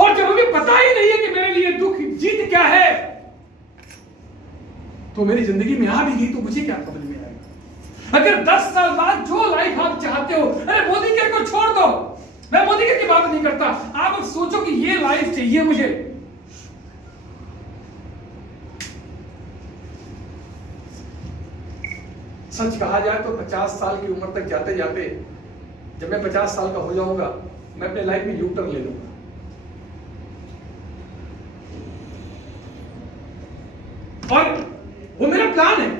और जब हमें पता ही नहीं है कि मेरे लिए दुख जीत क्या है, तो मेरी जिंदगी में आ भी गई तो मुझे क्या बदल में आएगा? अगर 10 साल बाद जो लाइफ आप चाहते हो, अरे मोदी केयर को छोड़ दो, मैं मोदी केयर की बात नहीं करता, आप अब सोचो कि ये लाइफ चाहिए मुझे। सच कहा जाए तो 50 साल की उम्र तक जाते जाते, जब मैं 50 साल का हो जाऊंगा, मैं अपने लाइफ में यू टर्न ले लूंगा। और वो मेरा प्लान है।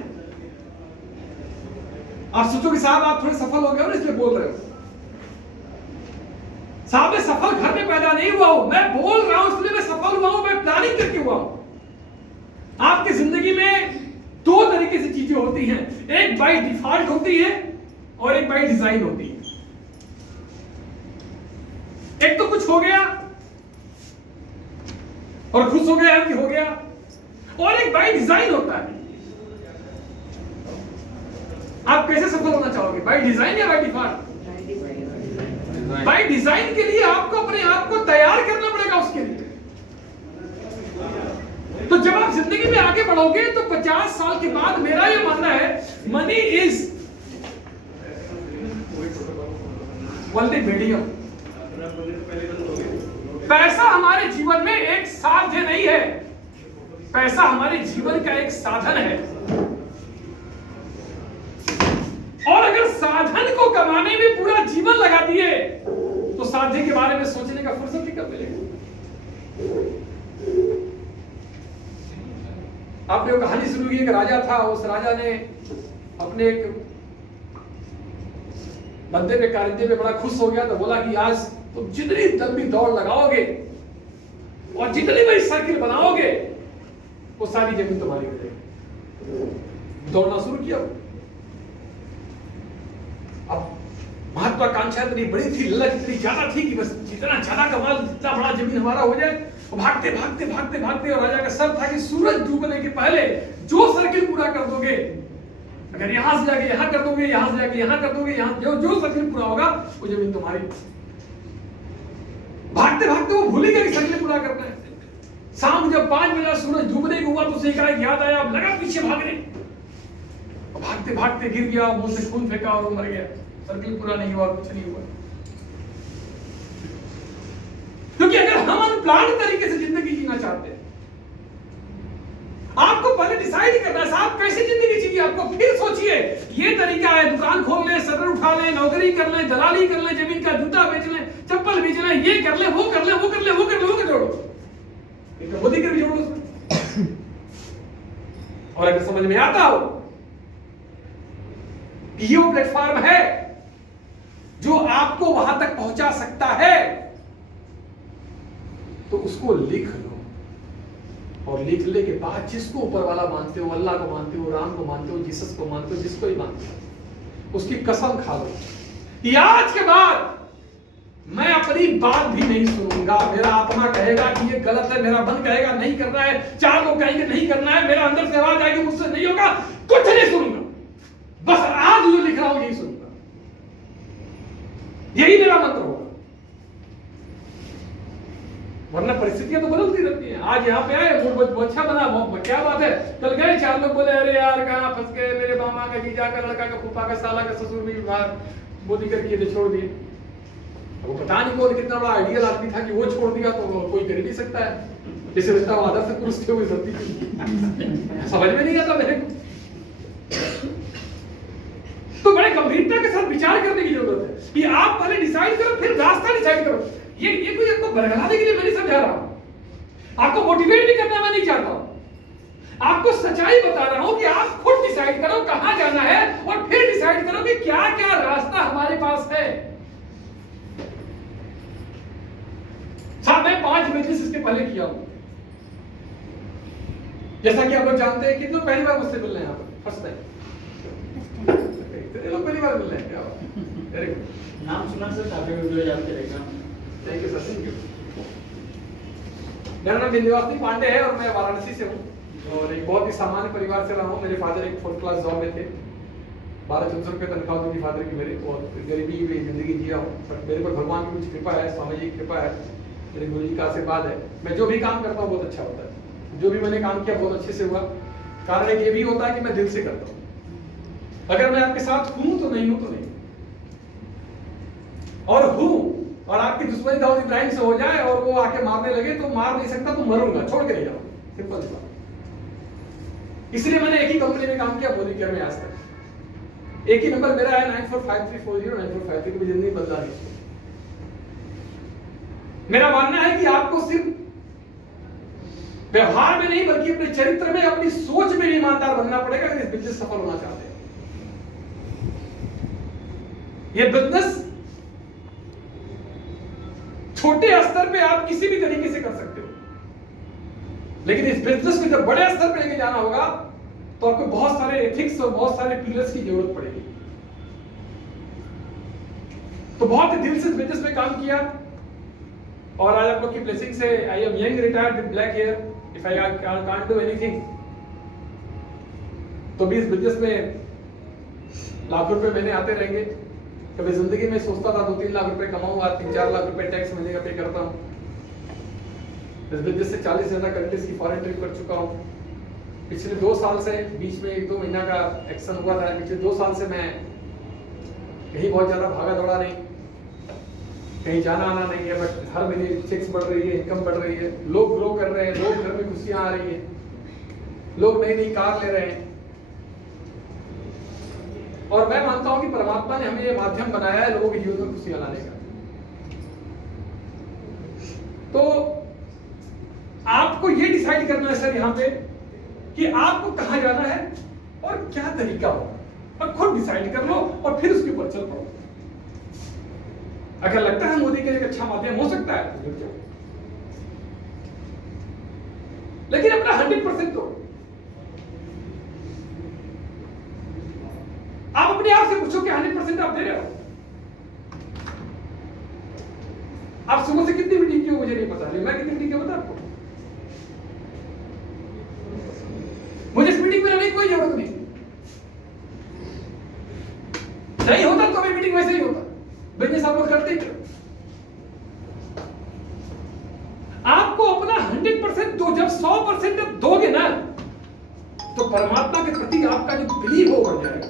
आप सोचो कि साहब आप थोड़े सफल हो गए हो ना इसलिए बोल रहे हो। साहब मैं सफल घर में पैदा नहीं हुआ हूं, मैं बोल रहा हूं इसलिए मैं सफल हुआ हूं, मैं प्लानिंग करके हुआ हूं। आपकी जिंदगी में दो तरीके से चीजें होती हैं, एक बाय डिफॉल्ट होती है और एक बाय डिजाइन होती है। एक तो कुछ हो गया और खुश हो गया कि हो गया, और एक बाय डिजाइन होता है। आप कैसे सफल होना चाहोगे, बाय डिजाइन या बाय डिफॉल्ट? बाय डिजाइन के लिए आपको अपने आप को तैयार करना पड़ेगा उसके लिए। तो जब आप जिंदगी में आगे बढ़ोगे तो 50 साल के बाद मेरा यह मानना है, मनी इज ओनली मीडियम। पैसा हमारे जीवन में एक साध्य नहीं है, पैसा हमारे जीवन का एक साधन है। और अगर साधन को कमाने में पूरा जीवन लगा दिए तो साध्य के बारे में सोचने का फुर्सत ही कब मिलेगा? आपने वो कहानी सुनी होगी, एक राजा था, उस राजा ने अपने एक बंदे पे, कारिंदे पे बड़ा खुश हो गया, तो बोला कि आज तुम जितनी लंबी दौड़ लगाओगे और जितनी बड़ी सर्किल बनाओगे वो सारी जमीन तुम्हारी हो जाएगी। दौड़ना शुरू किया। अब महत्वाकांक्षा इतनी बड़ी थी, ललच इतनी ज्यादा थी कि बस जितना ज्यादा कमाल, जितना बड़ा जमीन हमारा हो जाए। भागते भागते भागते भागते, और राजा का शर्त था कि सूरज डूबने के पहले जो सर्किल पूरा कर दोगे, अगर यहां से जाके यहां कर दोगे, यहां से जाके यहां कर दोगे, यहां जो सर्किल पूरा होगा वो जमीन तुम्हारी। भागते भागते वो भूल ही गए सर्किल पूरा करना है। शाम जब 5 बजे सूरज डूबने को हुआ तो उसे याद आया, अब लगा पीछे भागने। भागते भागते गिर गया, मुंह से खून फेंका और मर गया। सर्किल पूरा नहीं हुआ, कुछ नहीं हुआ। क्योंकि अगर हम अनप्लान्ड तरीके से जिंदगी जीना चाहते हैं, आपको पहले डिसाइड करना है साहब कैसे जिंदगी जीनी। आपको फिर सोचिए, ये तरीका है, दुकान खोल ले, शटर उठा ले, नौकरी कर ले, दलाली कर ले, जमीन का जूता बेच ले, चप्पल बेच ले, ये कर ले, वो कर ले, वो कर ले, वो कर ले, वो कर जोड़ो, मोदी कर भी जोड़ो उसमें। और अगर समझ में आता हो ये वो प्लेटफॉर्म है जो आपको वहां तक पहुंचा सकता है, तो उसको लिख लो। और लिखने के बाद जिसको ऊपर वाला मानते हो, अल्लाह को मानते हो, राम को मानते हो, जीसस को मानते हो, जिसको ही मानते हो, उसकी कसम खा लो कि आज के बाद मैं अपनी बात भी नहीं सुनूंगा। मेरा आत्मा कहेगा कि ये गलत है, मेरा मन कहेगा नहीं करना है, 4 लोग कहेंगे नहीं करना है, मेरा अंदर से आवाज आएगी मुझसे नहीं होगा, कुछ नहीं सुनूंगा, बस आज जो लिख रहा हूं यही सुनूंगा। यही मेरा मंत्र होगा। वरना परिस्थितियां तो बदलती रहती हैं। आज यहाँ पे आए, मूड अच्छा बना, बहुत क्या बात है। कल गए, 4 लोग बोले अरे यार कहाँ फंस गए, मेरे मामा का, जीजा का, लड़का का, फूफा का, साला का, ससुर भी मोदी करके थे, छोड़ दिए। वो पता नहीं कौन कितना बड़ा आइडियल आदमी था कि वो छोड़ दिया, तो कोई कर नहीं सकता है। जैसे रिश्ता आदर से पुरुष थे हुए सकती, समझ में नहीं आता मेरे को। तो बड़े गंभीरता के साथ विचार करने की जरूरत है कि आप पहले डिसाइड करो, फिर रास्ता डिसाइड करो। ये कोई आपको बरगलाने के लिए मैं नहीं समझा रहा हूं, आपको मोटिवेट भी करना मैं नहीं चाहता हूं। आपको सच्चाई बता रहा हूं कि आप खुद डिसाइड करो कहां जाना है, और फिर डिसाइड करो कि क्या क्या रास्ता हमारे पास है। साहब मैं 5 बिजनेस इसके पहले किया हूं, जैसा कि आप लोग जानते हैं। कितने पहली बार मुझसे मिल रहे हैं यहाँ पर? फर्स्ट टाइम लोग पहली बार मिल रहे हैं। क्या वेरी गुड। नाम सुना सर, काफी वीडियो आपके रहेगा। Thank you sir, thank you. मेरा नाम विंध्यवासिनी पांडे है और मैं वाराणसी से हूँ, और एक बहुत ही सामान्य परिवार से रहा हूँ। मेरे फादर एक 4th क्लास जॉब में थे, 1200 रुपये तनख्वाह होती थी फादर की मेरी, और गरीबी में जिंदगी जिया हूँ। बट मेरे पर भगवान की कुछ कृपा है, स्वामी जी की कृपा है, मेरे गुरु जी का आशीर्वाद है, मैं जो भी काम करता हूँ बहुत अच्छा होता है। जो भी मैंने काम किया बहुत अच्छे से हुआ। कारण एक ये भी होता है कि मैं दिल से करता हूँ। अगर मैं आपके साथ हूं तो नहीं हूं तो नहीं, और हूं और आपकी दुश्मनी दाऊद इब्राहिम से हो जाए और वो आके मारने लगे तो मार नहीं सकता, तो मरूंगा, छोड़ के नहीं जाऊंगा। सिंपल सी बात। इसलिए मैंने एक ही कंपनी में काम किया, मोदी केयर में आज तक। एक ही नंबर मेरा है 9453409453, की जिंदगी बदला नहीं। मेरा मानना है कि आपको सिर्फ व्यवहार में नहीं बल्कि अपने चरित्र में, अपनी सोच में भी ईमानदार बनना पड़ेगा अगर इस बिजनेस सफल होना चाहते हैं। ये बिजनेस छोटे स्तर पे आप किसी भी तरीके से कर सकते हो, लेकिन इस बिजनेस को जब बड़े स्तर पे लेके जाना होगा तो आपको बहुत सारे एथिक्स और बहुत सारे पिलर्स की जरूरत पड़ेगी। तो बहुत ही दिल से इस बिजनेस में काम किया और आज आप लोग की ब्लेसिंग से I am young retired with black hair, if I can't do anything. तो भी इस बिजनेस में लाख रुपए महीने आते रहेंगे। कभी जिंदगी में सोचता था 2-3 लाख रुपए कमाऊंगा, 3-4 लाख रुपए टैक्स महीने का पे करता हूं। इस बिजनेस से 40 ज्यादा कंट्रीज की फॉरेन ट्रिप कर चुका हूं। पिछले 2 साल से, बीच में 1-2 महीना का एक्शन हुआ था, पिछले 2 साल से मैं कहीं बहुत ज्यादा भागा दौड़ा नहीं, कहीं जाना आना नहीं है, बट हर महीने चेक्स बढ़ रही है, इनकम बढ़ रही है, लोग ग्रो कर रहे हैं, लोग घर में खुशियां आ रही है, लोग नई नई कार ले रहे हैं। और मैं मानता हूं कि परमात्मा ने हमें ये माध्यम बनाया है लोगों के जीवन में खुशियां लाने का। तो आपको ये डिसाइड करना है सर यहां पे कि आपको कहां जाना है और क्या तरीका होगा, और खुद डिसाइड कर लो और फिर उसके ऊपर चल पड़ो। अगर लगता है मोदी का एक अच्छा माध्यम हो सकता है तो जुड़ जाओ, लेकिन अपना 100% दो। आप अपने आप से पूछो कि 100% आप दे रहे हो? आप सुबह से कितनी मीटिंग की हो मुझे नहीं पता, लेकिन मैं कितनी मीटिंग की बता आपको। मुझे इस मीटिंग में रहने की कोई जरूरत नहीं होता तो भी मीटिंग वैसे ही होता। बिजनेस आप लोग करते ही। आपको अपना 100% दो। जब 100% दोगे ना तो परमात्मा के प्रति आपका जो बिलीव हो बढ़ जाएगा।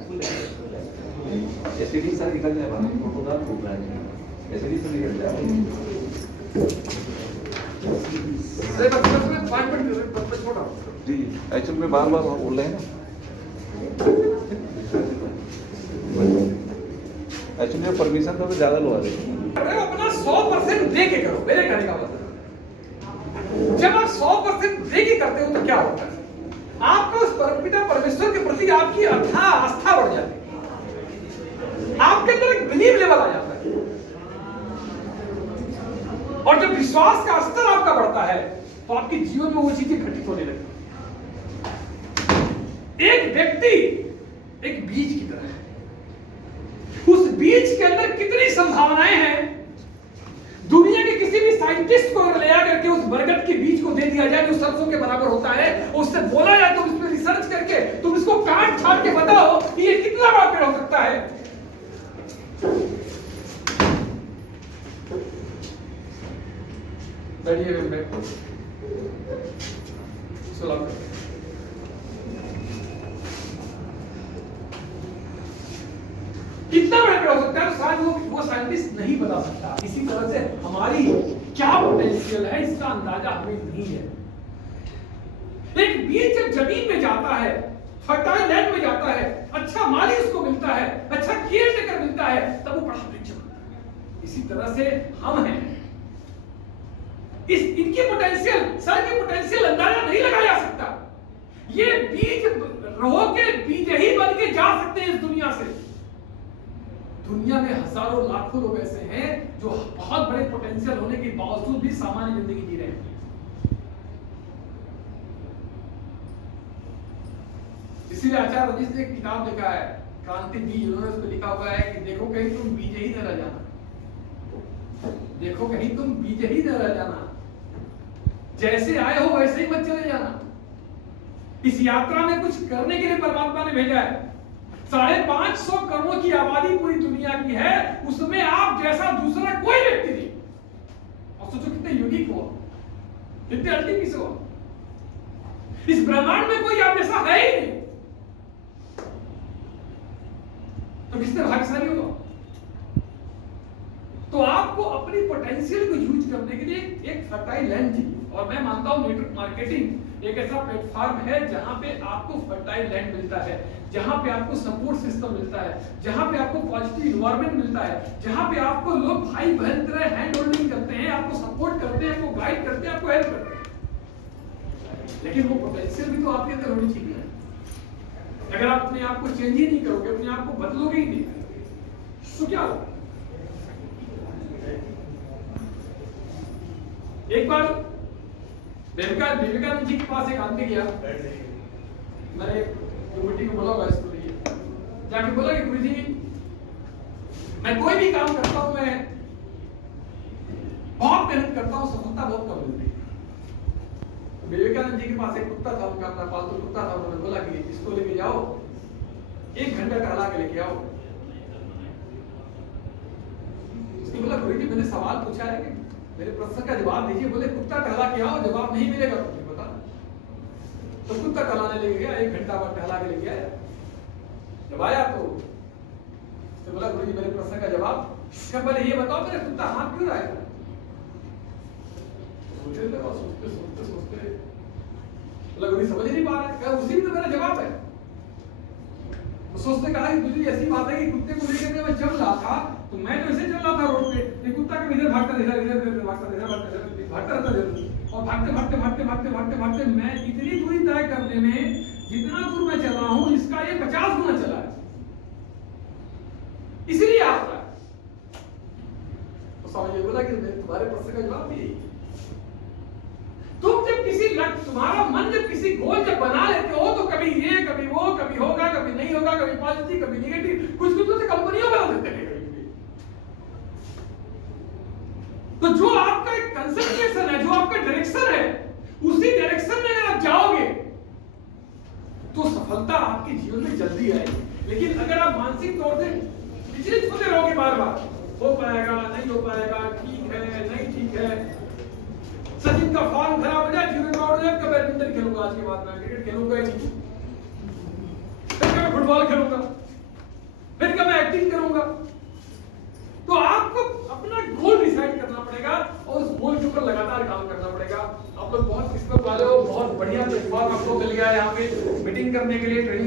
एसिडी सर निकल जाए बाहर, फोटो का फूट रहा है, एसिडी से निकल जाए। अरे बस में 5 मिनट छोड़ा जी, एक्चुअली में बार-बार बोल रहे हैं ना, एक्चुअली परमिशन तो ज्यादा लो आ रही है। अरे अपना 100% दे के करो, मेरे कहने का मतलब। जब आप 100% दे के करते हो तो क्या होता है, आपको उस परमपिता परमेश्वर के प्रति आपकी अथाह आस्था बढ़ जाती है, आपके अंदर एक बिलीव लेवल आ जाता है, और जब विश्वास का स्तर आपका बढ़ता है तो आपके जीवन में वो चीजें घटित होने लगती है। एक व्यक्ति एक बीज की तरह है, उस बीज के अंदर कितनी संभावनाएं हैं। दुनिया के किसी भी साइंटिस्ट को अगर ले आकर के उस बरगद के बीज को दे दिया जाए जो सरसों के बराबर होता है, उससे बोला जाए तुम इस पर रिसर्च करके तुम इसको काट छाट के बताओ कि ये कितना बड़ा पेड़ हो सकता है। बैठिए मैं सलाम। कितना बड़ा पेड़ हो सकता है तो शायद वो साइंटिस्ट नहीं बता सकता। इसी तरह से हमारी क्या पोटेंशियल है इसका अंदाजा हमें नहीं है। एक बीज जब जमीन में जाता है, फर्टाइल लैंड में जाता है, अच्छा माली उसको मिलता है, अच्छा केयर टेकर मिलता है, तब वो बड़ा वृक्ष बनता है। इसी तरह से हम हैं। इनकी पोटेंशियल, सर की पोटेंशियल अंदाजा नहीं लगाया जा सकता। ये बीज रहो के बीज ही बन के जा सकते हैं इस दुनिया से। दुनिया में हजारों लाखों लोग ऐसे हैं जो बहुत बड़े पोटेंशियल होने के बावजूद भी सामान्य जिंदगी जी रहे हैं। इसीलिए आचार्य रजिश ने एक किताब लिखा है, क्रांति बीज, उन्होंने उसमें लिखा हुआ है कि देखो कहीं तुम बीज ही न रह जाना, देखो कहीं तुम बीज ही न रह जाना, जैसे आए हो वैसे ही मत चले जाना। इस यात्रा में कुछ करने के लिए परमात्मा ने भेजा है। 550 करोड़ की आबादी पूरी दुनिया की है, उसमें आप जैसा दूसरा कोई व्यक्ति नहीं, और सोचो कितने यूनिक हुआ, कितने अल्टीपीस हुआ। इस ब्रह्मांड में कोई आप जैसा है ही नहीं, तो किसने भाग्यशाली होगा। तो आपको अपनी पोटेंशियल को यूज करने के लिए एक फर्टाइल लैंड चाहिए। और मैं मानता हूं नेटवर्क मार्केटिंग एक ऐसा प्लेटफॉर्म है जहां पे आपको फर्टाइल लैंड मिलता है, जहां पे आपको सपोर्ट सिस्टम मिलता है, जहां पे आपको पॉजिटिव इन्वायरमेंट मिलता है, जहां पे आपको लोग भाई बहन तरह हैंड होल्डिंग करते हैं, आपको सपोर्ट करते हैं, आपको गाइड करते हैं, आपको हेल्प करते हैं। लेकिन वो पोटेंशियल भी तो आपके अंदर होनी चाहिए। अगर आप अपने आप को चेंज ही नहीं करोगे, अपने आप को बदलोगे ही नहीं, तो क्या होगा। एक बार विवेकानंद जी के पास एक आदमी गया, मैंने कमेटी को बोला होगा इसको लिए, जाके बोला कि गुरु जी मैं कोई भी काम करता हूं, मैं बहुत मेहनत करता हूं, सफलता बहुत कम मिलती है। विवेकानंद जी के पास एक कुत्ता था, उनका अपना पालतू कुत्ता था। उन्होंने बोला कि इसको लेके जाओ, 1 घंटा टहला के लेके आओ। उसने बोला गुरु जी मैंने सवाल पूछा है कि मेरे प्रश्न का जवाब दीजिए। बोले कुत्ता टहला के आओ, जवाब नहीं मिलेगा तो बता। तो कुत्ता टहलाने लेके गया, 1 घंटा बाद टहला के लेके आया। जब आया तो बोला गुरु जी मेरे प्रश्न का जवाब, पहले ये बताओ मेरा कुत्ता हाथ क्यों रहा है। सोचते बोला गुरु जी समझ नहीं पा रहे, उसी में तो मेरा जवाब है। सोचते कहा कि गुरु जी ऐसी बात है कि कुत्ते को लेकर मैं चल रहा था, तो मैं तो ऐसे चल रहा था रोड पे, ये कुत्ता कभी इधर भागता इधर भागता रहता जरूर। और भागते मैं इतनी दूरी तय करने में जितना दूर मैं चला हूं, इसका ये 50 गुना चला है, इसलिए आप रहा है। तो स्वामी जी बोला कि तुम्हारे प्रश्न का जवाब यही, तुम जब किसी लक्ष्य, तुम्हारा मन जब किसी गोल जब बना लेते हो, तो कभी ये कभी वो, कभी होगा कभी नहीं होगा, कभी पॉजिटिव कभी नेगेटिव, कुछ तो कंपनियों बना देते हैं। तो जो आपका एक कंसंट्रेशन है, जो आपका डायरेक्शन है, उसी डायरेक्शन में अगर आप जाओगे तो सफलता आपके जीवन में जल्दी आएगी। लेकिन अगर आप मानसिक तौर से विचलित होते रहोगे, बार बार हो पाएगा नहीं हो पाएगा, ठीक है नहीं ठीक है, सचिन का फॉर्म खराब हो जाए, जीवन में आउट हो जाए, कब बैडमिंटन खेलूंगा, आज के बाद में क्रिकेट खेलूंगा ही नहीं, फिर कब फुटबॉल खेलूंगा, फिर कब एक्टिंग करूंगा। तो आपको अपना गोल डिसाइड करना पड़ेगा और उस गोल के ऊपर लगातार काम करना पड़ेगा। आप लोग बहुत किस्मत वाले हो, बहुत बढ़िया प्लेटफॉर्म आपको मिल गया है यहाँ पे मीटिंग करने के लिए, ट्रेनिंग